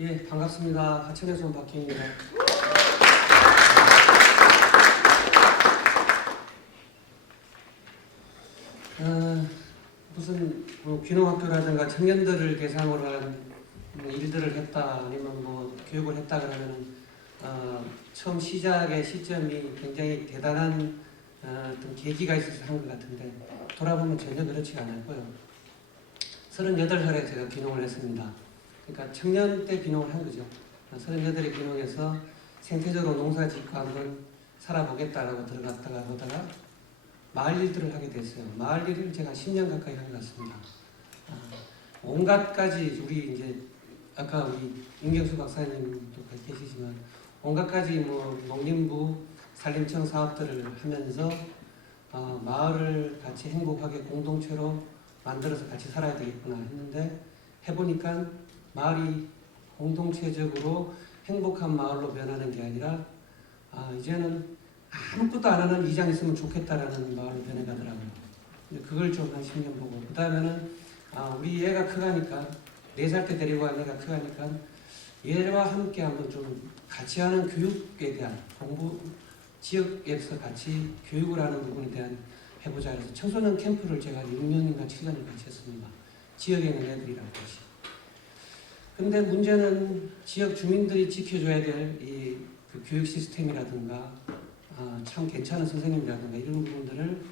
예, 반갑습니다. 하천에서 온 박희입니다. 무슨 귀농학교라든가 청년들을 대상으로 한 일들을 했다, 아니면 교육을 했다 그러면 처음 시작의 시점이 굉장히 대단한 어떤 계기가 있어서 한 것 같은데, 돌아보면 전혀 그렇지가 않았고요. 38살에 제가 귀농을 했습니다. 그러니까 청년 때 귀농을 한 거죠. 38에 귀농해서 생태적으로 농사짓고 한번 살아보겠다라고 들어갔다가 보다가 마을 일들을 하게 됐어요. 마을 일을 제가 10년 가까이 한 것 같습니다. 온갖 가지, 우리 이제 아까 우리 임경수 박사님도 계시지만 온갖 가지 농림부 산림청 사업들을 하면서 마을을 같이 행복하게 공동체로 만들어서 같이 살아야 되겠구나 했는데, 해보니까 마을이 공동체적으로 행복한 마을로 변하는 게 아니라 이제는 아무것도 안 하는 이장 있으면 좋겠다라는 마을로 변해가더라고요. 그걸 좀 한 10년 보고, 그 다음에는 우리 애가 크가니까, 4살 때 데리고 간 애가 크가니까 얘와 함께 한번 좀 같이 하는 교육에 대한 공부, 지역에서 같이 교육을 하는 부분에 대한 해보자 해서 청소년 캠프를 제가 6년인가 7년을 같이 했습니다. 지역에 있는 애들이랑 같이. 근데 문제는 지역 주민들이 지켜줘야 될 그 교육 시스템이라든가 참 괜찮은 선생님이라든가 이런 부분들을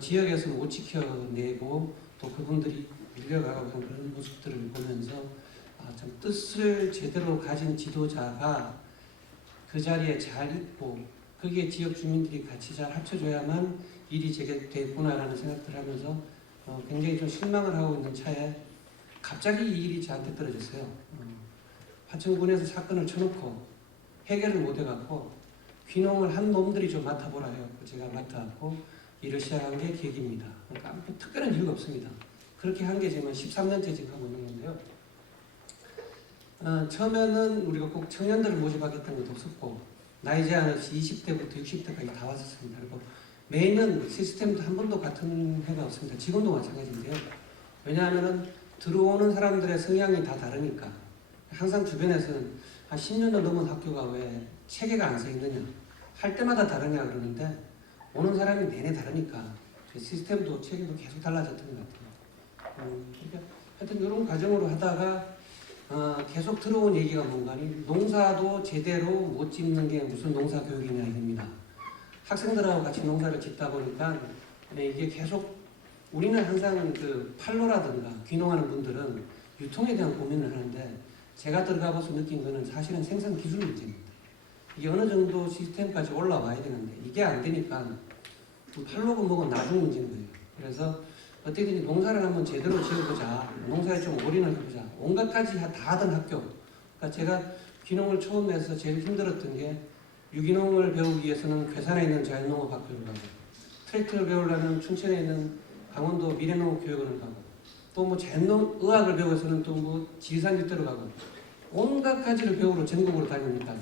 지역에서 못 지켜내고 또 그분들이 밀려가고 하는 그런 모습들을 보면서 참 뜻을 제대로 가진 지도자가 그 자리에 잘 있고 거기에 지역 주민들이 같이 잘 합쳐줘야만 일이 되겠구나라는 생각들을 하면서 굉장히 좀 실망을 하고 있는 차에 갑자기 이 일이 저한테 떨어졌어요. 화천군에서 사건을 쳐놓고 해결을 못 해갖고 귀농을 한 놈들이 좀 맡아보라 해갖고 제가 맡아갖고 일을 시작한 게 계기입니다. 그러니까 특별한 이유가 없습니다. 그렇게 한 게 지금 13년째 지금 하고 있는 건데요. 처음에는 우리가 꼭 청년들을 모집하겠다는 것도 없었고, 나이 제한 없이 20대부터 60대까지 다 왔었습니다. 그리고 매년 시스템도 한 번도 같은 해가 없습니다. 지금도 마찬가지인데요. 왜냐하면 들어오는 사람들의 성향이 다 다르니까. 항상 주변에서는 한 10년도 넘은 학교가 왜 체계가 안 서 있느냐, 할 때마다 다르냐 그러는데, 오는 사람이 내내 다르니까 시스템도 체계도 계속 달라졌던 것 같아요. 그러니까 하여튼 이런 과정으로 하다가 계속 들어온 얘기가 뭔가니, 농사도 제대로 못 짓는 게 무슨 농사 교육이냐 이겁니다. 학생들하고 같이 농사를 짓다 보니까 이게 계속, 우리는 항상 그 판로라든가 귀농하는 분들은 유통에 대한 고민을 하는데, 제가 들어가봐서 느낀 거는 사실은 생산 기술 문제입니다. 이게 어느 정도 시스템까지 올라와야 되는데 이게 안 되니까 판로고 뭐고 나중 문제인 거예요. 그래서 어떻게든지 농사를 한번 제대로 지어보자, 농사에 좀 올인을 해보자, 온갖 가지 다 하던 학교. 그러니까 제가 귀농을 처음 해서 제일 힘들었던 게, 유기농을 배우기 위해서는 괴산에 있는 자연농업학교를 가고, 트랙터를 배우려면 춘천에 있는 강원도 미래농업교육원을 가고, 또 자연의학을 배우기 위해서는 또 지리산길대로 가고, 온갖 가지를 배우러 전국으로 다니니까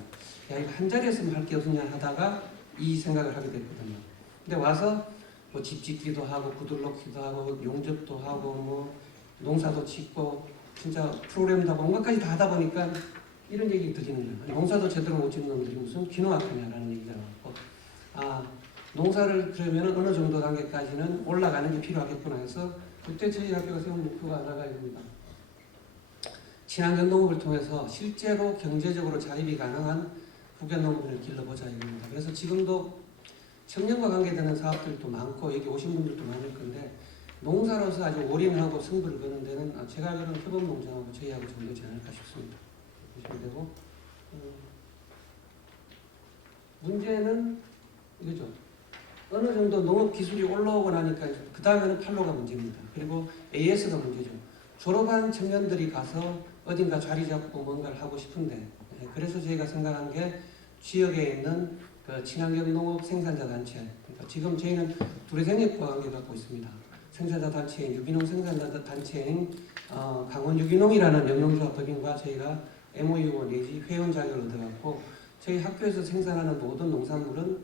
야, 이거 한 자리에서만 할 게 없느냐 하다가 이 생각을 하게 됐거든요. 근데 와서 집 짓기도 하고 구들 놓기도 하고 용접도 하고 농사도 짓고 진짜 프로그램도 하고 온갖 가지 다 하다 보니까 이런 얘기 들리는 거예요. 농사도 제대로 못 짓는 놈들이 무슨 귀농학교냐라는 얘기가 나왔고, 농사를 그러면 어느 정도 단계까지는 올라가는 게 필요하겠구나 해서 그때 저희 학교가 세운 목표가 하나가 있습니다. 친환경 농업을 통해서 실제로 경제적으로 자립이 가능한 후계 농업을 길러보자 이겁니다. 그래서 지금도 청년과 관계되는 사업들도 많고 여기 오신 분들도 많을 건데, 농사로서 아주 올인하고 승부를 거는 데는 제가 알기로는 표범농장하고 저희하고 정도지 않을까 싶습니다. 보시면 되고, 문제는 이거죠. 어느 정도 농업 기술이 올라오고 나니까 그 다음에는 판로가 문제입니다. 그리고 AS가 문제죠. 졸업한 청년들이 가서 어딘가 자리 잡고 뭔가를 하고 싶은데, 그래서 저희가 생각한 게 지역에 있는 그 친환경 농업 생산자 단체, 그러니까 지금 저희는 두레생협과 관계 갖고 있습니다. 생산자 단체인 유기농 생산자 단체인 강원 유기농이라는 영농조합 법인과 저희가 MOU 내지 회원 자격을 얻어갖고 저희 학교에서 생산하는 모든 농산물은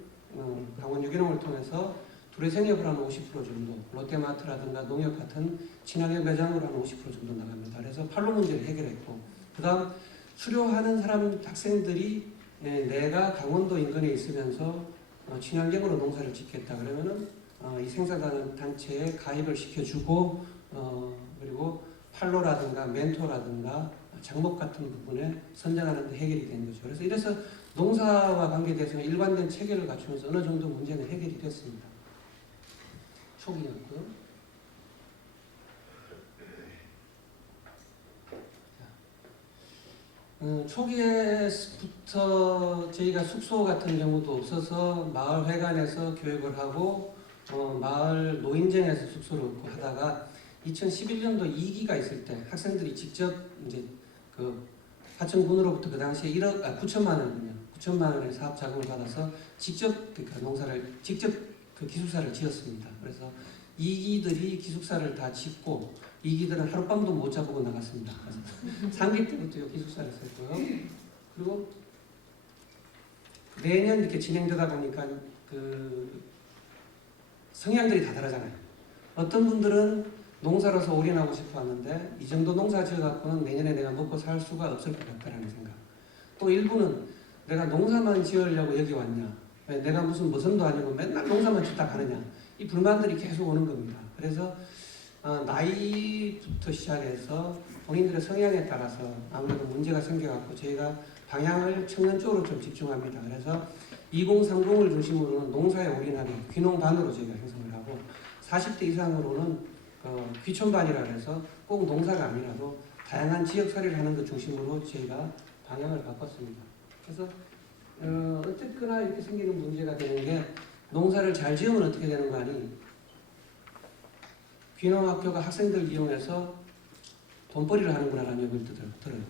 강원 유기농을 통해서 둘의 생협을 한 50% 정도, 롯데마트라든가 농협 같은 친환경 매장으로 한 50% 정도 나갑니다. 그래서 판로 문제를 해결했고, 그다음 수료하는 사람 학생들이 내가 강원도 인근에 있으면서 친환경으로 농사를 짓겠다 그러면은 이 생산하는 단체에 가입을 시켜주고 그리고 판로라든가 멘토라든가 장목 같은 부분에 선정하는 데 해결이 된 거죠. 그래서 이래서 농사와 관계돼서는 일관된 체계를 갖추면서 어느 정도 문제는 해결이 됐습니다. 초기였고요. 초기에부터 저희가 숙소 같은 경우도 없어서 마을 회관에서 교육을 하고 마을 노인정에서 숙소를 얻고 하다가 2011년도 2기가 있을 때 학생들이 직접 이제 그 하천군으로부터 그 당시에 9천만 원이요. 9천만 원의 사업 자금을 받아서 직접 그러니까 농사를 직접 그 기숙사를 지었습니다. 그래서 2기들이 기숙사를 다 짓고 2기들은 하룻밤도 못 자보고 나갔습니다. 3기 때부터 기숙사를 썼고요. 그리고 매년 이렇게 진행되다 보니까 그 성향들이 다 다르잖아요. 어떤 분들은 농사로서 올인하고 싶어 하는데 이 정도 농사 지어갖고는 내년에 내가 먹고 살 수가 없을 것 같다라는 생각. 또 일부는 내가 농사만 지으려고 여기 왔냐. 왜 내가 무슨 머슴도 아니고 맨날 농사만 짓다 가느냐. 이 불만들이 계속 오는 겁니다. 그래서 나이부터 시작해서 본인들의 성향에 따라서 아무래도 문제가 생겨갖고 저희가 방향을 청년 쪽으로 좀 집중합니다. 그래서 2030을 중심으로는 농사에 올인하게 귀농반으로 저희가 형성을 하고 40대 이상으로는 귀촌반이라 해서 꼭 농사가 아니라도 다양한 지역살이를 하는 것 중심으로 저희가 방향을 바꿨습니다. 그래서 어쨌거나 이렇게 생기는 문제가 되는 게 농사를 잘 지으면 어떻게 되는 거 아니? 귀농학교가 학생들 이용해서 돈벌이를 하는구나라는 얘기를 들어요.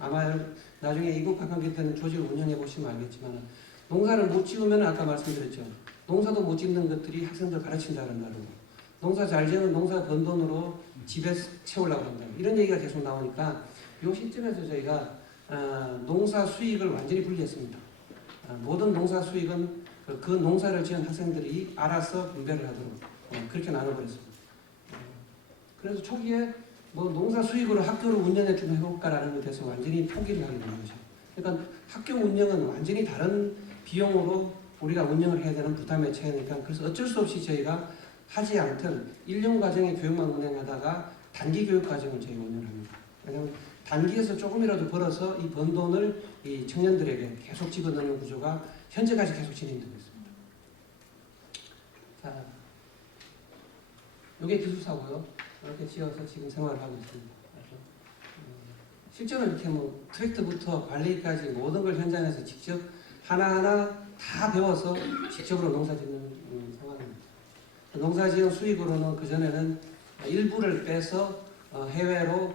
아마 나중에 이국학관계 때는 조직을 운영해 보시면 알겠지만 농사를 못 지으면 아까 말씀드렸죠. 농사도 못 짓는 것들이 학생들 가르친다 그런다고. 농사 잘 지으면 농사 번 돈으로 집에 채우려고 한다. 이런 얘기가 계속 나오니까 이 시점에서 저희가 농사 수익을 완전히 분리했습니다. 모든 농사 수익은 그 농사를 지은 학생들이 알아서 분배를 하도록 그렇게 나눠버렸습니다. 그래서 초기에 뭐 농사 수익으로 학교를 운영해 좀 해볼까라는 것에 대해서 완전히 포기를 하게 되는 거죠. 그러니까 학교 운영은 완전히 다른 비용으로 우리가 운영을 해야 되는 부담의 차이니까 그래서 어쩔 수 없이 저희가 하지 않던 1년 과정의 교육만 운영하다가 단기 교육 과정을 저희가 운영합니다. 왜냐하면 단기에서 조금이라도 벌어서 이 번 돈을 이 청년들에게 계속 집어넣는 구조가 현재까지 계속 진행되고 있습니다. 자, 이게 기숙사고요. 이렇게 지어서 지금 생활을 하고 있습니다. 실제로 이렇게 뭐 트랙터부터 관리까지 모든 걸 현장에서 직접 하나하나 다 배워서 직접으로 농사 짓는 상황입니다. 농사 지은 수익으로는 그전에는 일부를 빼서 해외로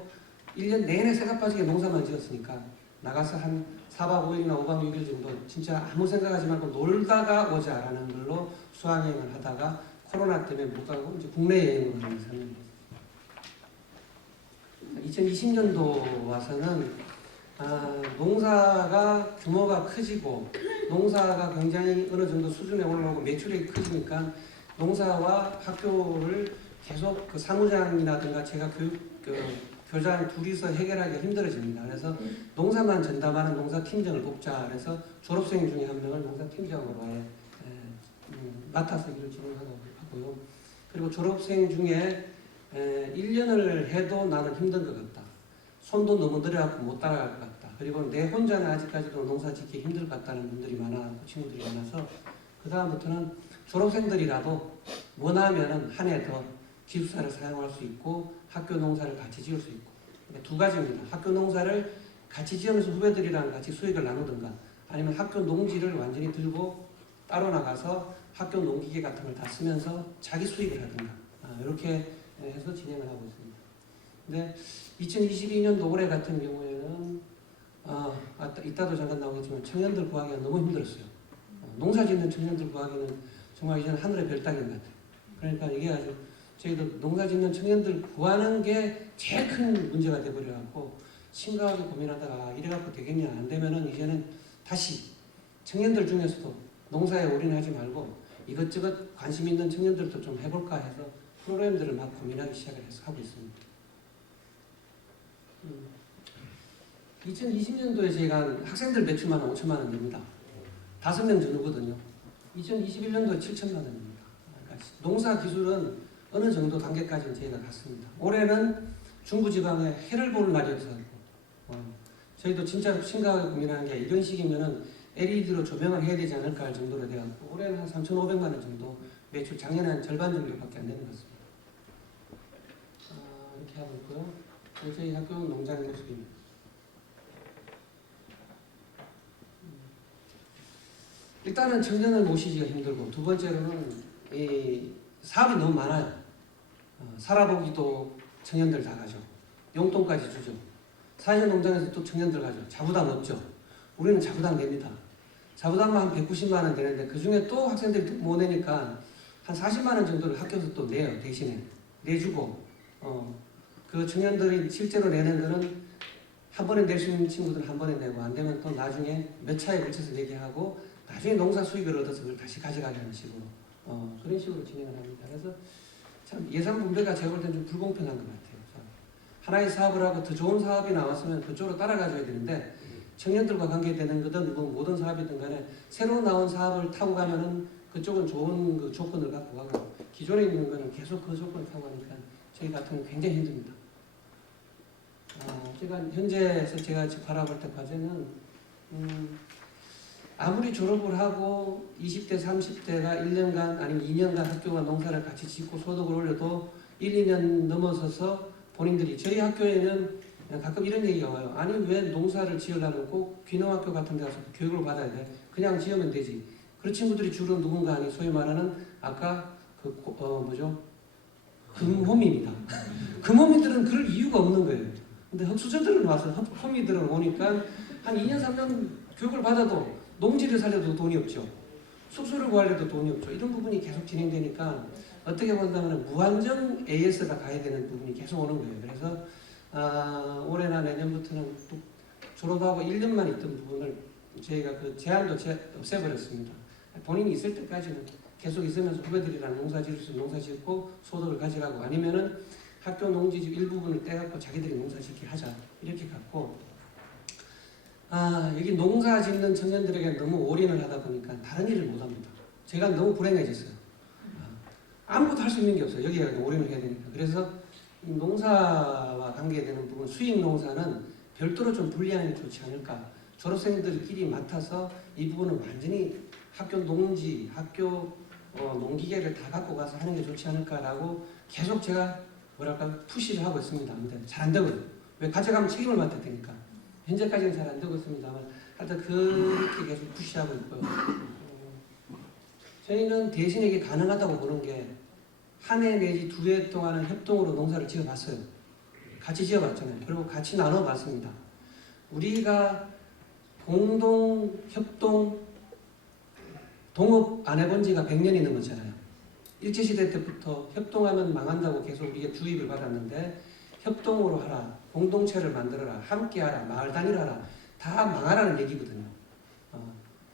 1년 내내 새가 빠지게 농사만 지었으니까 나가서 한 4박 5일이나 5박 6일 정도 진짜 아무 생각하지 말고 놀다가 오자라는 걸로 수학여행을 하다가 코로나 때문에 못 가고 이제 국내 여행을 하는 3년입니다. 2020년도 와서는 농사가 규모가 커지고 농사가 굉장히 어느 정도 수준에 올라오고 매출이 커지니까 농사와 학교를 계속 그 사무장이라든가 제가 교장 둘이서 해결하기가 힘들어집니다. 그래서 농사만 전담하는 농사팀장을 뽑자. 그래서 졸업생 중에 한 명을 농사팀장으로 맡아서 일을 진행하고요. 그리고 졸업생 중에 1년을 해도 나는 힘든 것 같다. 손도 너무 들여갖고 못 따라갈 것 같다. 그리고 내 혼자는 아직까지도 농사 짓기 힘들 것 같다는 분들이 친구들이 많아서 그 다음부터는 졸업생들이라도 원하면은 한 해 더 기숙사를 사용할 수 있고 학교 농사를 같이 지을 수 있고 그러니까 두 가지입니다. 학교 농사를 같이 지으면서 후배들이랑 같이 수익을 나누든가 아니면 학교 농지를 완전히 들고 따로 나가서 학교 농기계 같은 걸 다 쓰면서 자기 수익을 하든가 이렇게 해서 진행을 하고 있습니다. 근데 2022년도 올해 같은 경우에는 이따도 잠깐 나오겠지만 청년들 구하기가 너무 힘들었어요. 농사 짓는 청년들 구하기는 정말 이제는 하늘의 별 따기인 것 같아요. 그러니까 이게 아주 저희도 농사 짓는 청년들 구하는 게 제일 큰 문제가 돼버려갖고 심각하게 고민하다가 이래갖고 되겠냐 안 되면은 이제는 다시 청년들 중에서도 농사에 올인하지 말고 이것저것 관심 있는 청년들도 좀 해볼까 해서 프로그램들을 막 고민하기 시작을 해서 하고 있습니다. 2020년도에 제가 학생들 매출만 5천만 원 됩니다. 5명 전후거든요. 2021년도에 7천만 원입니다. 그러니까 농사 기술은 어느 정도 단계까지는 저희가 갔습니다. 올해는 중부지방에 해를 보는 날이어서 저희도 진짜 심각하게 고민하는 게 이런 식이면은 LED로 조명을 해야 되지 않을까 할 정도로 돼갖고 올해는 한 3,500만 원 정도 매출, 작년에 한 절반 정도밖에 안 되는 것 같습니다. 이렇게 하고 있고요. 저희 학교 농장의 모습입니다. 일단은 청년을 모시기가 힘들고, 두 번째로는 이 사업이 너무 많아요. 살아보기도 청년들 다 가죠. 용돈까지 주죠. 사회적 농장에서 또 청년들 가죠. 자부담 없죠. 우리는 자부담 냅니다. 자부담만 한 190만 원 되는데 그 중에 또 학생들이 못 내니까 한 40만 원 정도를 학교에서 또 내요. 대신에 내주고 그 청년들이 실제로 내는 거는 한 번에 낼 수 있는 친구들은 한 번에 내고 안 되면 또 나중에 몇 차에 걸쳐서 내게 하고 나중에 농사 수익을 얻어서 그걸 다시 가져가게 하는 식으로 그런 식으로 진행을 합니다. 그래서 참 예산 분배가 제가 볼 때는 좀 불공평한 것 같아요. 하나의 사업을 하고 더 좋은 사업이 나왔으면 그쪽으로 따라가줘야 되는데 청년들과 관계되는 거든 뭐 모든 사업이든 간에 새로 나온 사업을 타고 가면은 그쪽은 좋은 그 조건을 갖고 가고 기존에 있는 거는 계속 그 조건을 타고 가니까 저희 같은 경우 굉장히 힘듭니다. 제가 현재에서 제가 지금 바라볼 때 과제는 아무리 졸업을 하고 20대, 30대가 1년간 아니면 2년간 학교와 농사를 같이 짓고 소득을 올려도 1, 2년 넘어서서 본인들이 저희 학교에는 가끔 이런 얘기가 와요. 아니 왜 농사를 지으려면 꼭 귀농학교 같은 데 가서 교육을 받아야 돼? 그냥 지으면 되지. 그런 친구들이 주로 누군가 아니 소위 말하는 아까 금호미입니다. 금호미들은 그럴 이유가 없는 거예요. 근데 흑수저들은 와서 흑호미들은 오니까 한 2년, 3년 교육을 받아도 농지를 살려도 돈이 없죠. 숙소를 구하려도 돈이 없죠. 이런 부분이 계속 진행되니까 어떻게 본다면 무한정 AS가 가야 되는 부분이 계속 오는 거예요. 그래서 올해나 내년부터는 또 졸업하고 1년만 있던 부분을 저희가 그 제한도 없애버렸습니다. 본인이 있을 때까지는 계속 있으면서 후배들이랑 농사 지을 수 농사 짓고 소득을 가져가고 아니면은 학교 농지집 일부분을 떼갖고 자기들이 농사 짓게 하자 이렇게 갖고 여기 농사 짓는 청년들에게 너무 올인을 하다 보니까 다른 일을 못합니다. 제가 너무 불행해졌어요. 아무것도 할 수 있는 게 없어요. 여기에 올인을 해야 되니까. 그래서 이 농사와 관계되는 부분, 수익 농사는 별도로 좀 분리하는 게 좋지 않을까. 졸업생들끼리 맡아서 이 부분은 완전히 학교 농지, 학교 농기계를 다 갖고 가서 하는 게 좋지 않을까라고 계속 제가 푸시를 하고 있습니다. 근데 잘 안 되고요. 왜 가져가면 책임을 맡아야 되니까. 현재까지는 잘 안 되고 있습니다만 하여튼 그렇게 계속 푸시하고 있고요. 저희는 대신에 이게 가능하다고 보는 게 한 해 내지 2해 동안은 협동으로 농사를 지어봤어요. 같이 지어봤잖아요. 그리고 같이 나눠봤습니다. 우리가 공동, 협동, 동업 안 해본 지가 100년이 넘었잖아요. 일제시대 때부터 협동하면 망한다고 계속 우리가 주입을 받았는데 협동으로 하라, 공동체를 만들어라, 함께하라, 마을 단일하라 다 망하라는 얘기거든요.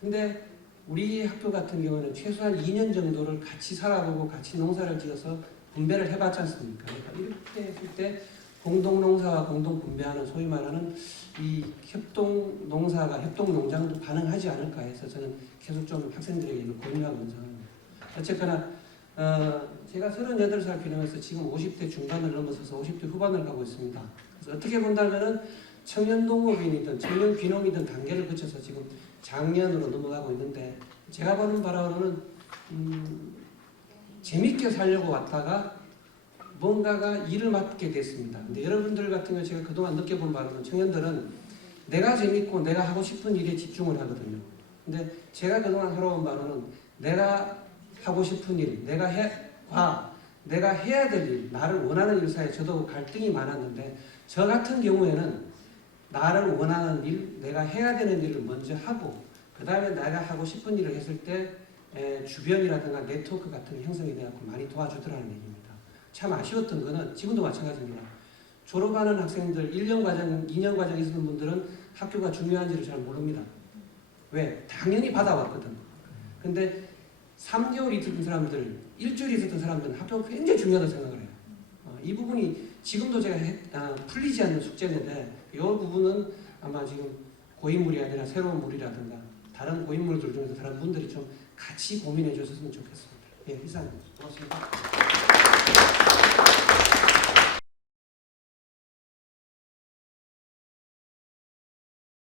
근데 우리 학교 같은 경우는 최소한 2년 정도를 같이 살아보고 같이 농사를 지어서 분배를 해봤지 않습니까? 그러니까 이렇게 했을 때 공동농사와 공동분배하는 소위 말하는 이 협동농사가 협동농장도 가능하지 않을까 해서 저는 계속 좀 학생들에게 이걸 권유하고 있는 상황입니다. 어쨌거나 제가 38살 기념해서 지금 50대 중반을 넘어서서 50대 후반을 가고 있습니다. 그래서 어떻게 본다면은 청년농업인이든 청년귀농이든 단계를 거쳐서 지금 장년으로 넘어가고 있는데 제가 보는 바로는 재밌게 살려고 왔다가 뭔가가 일을 맡게 됐습니다. 근데 여러분들 같은 경우 제가 그동안 느껴본 바로는 청년들은 내가 재밌고 내가 하고 싶은 일에 집중을 하거든요. 근데 제가 그동안 살아온 바로는 내가 하고 싶은 일, 내가 해야 될 일, 나를 원하는 일 사이에 저도 갈등이 많았는데 저 같은 경우에는 나를 원하는 일, 내가 해야 되는 일을 먼저 하고 그 다음에 내가 하고 싶은 일을 했을 때 주변이라든가 네트워크 같은 게 형성이 되어서 많이 도와주더라는 얘기입니다. 참 아쉬웠던 거는 지금도 마찬가지입니다. 졸업하는 학생들 1년 과정, 2년 과정 있는 분들은 학교가 중요한지를 잘 모릅니다. 왜? 당연히 받아왔거든. 근데 3개월 있었던 사람들, 일주일 있었던 사람들은 합격이 굉장히 중요하다고 생각을 해요. 이 부분이 지금도 제가 풀리지 않는 숙제인데 이 부분은 아마 지금 고인물이 아니라 새로운 물이라든가 다른 고인물들 중에서 다른 분들이 좀 같이 고민해 주셨으면 좋겠습니다. 예, 이상입니다. 고맙습니다.